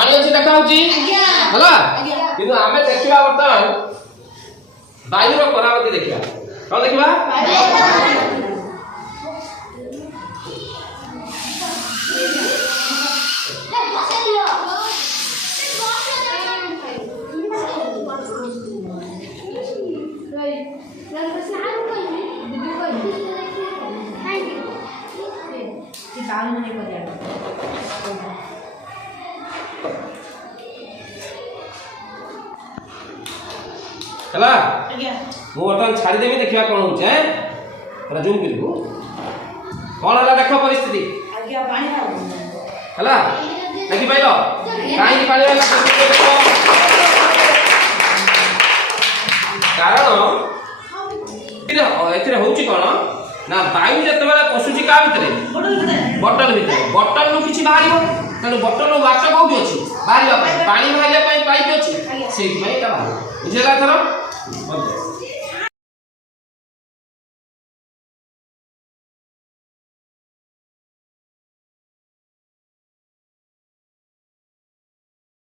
पानी अच्छी देखा होची हला किंतु आमे देखिबा वर्तमान वायु रो परावर्ती देखिबा कोन देखिबा हला मु बर्तमान छाड़ी देबी देखिबा कोन होचे पूरा जूम करिबो कोन हला देखो परिस्थिति आज्ञा पानी हला देखि पाइलो काई पानी वाला देखो कारण एथिरे होची कोन ना वायु जते बेला पसुची का भितरे बटल नु किछि बाहरिबो तेनु बटल नु वाट कोउठी अछि बाहरिबा पानी बाहरिया पाइप अछि सेहि पई एटा बाहर बुझेला थरो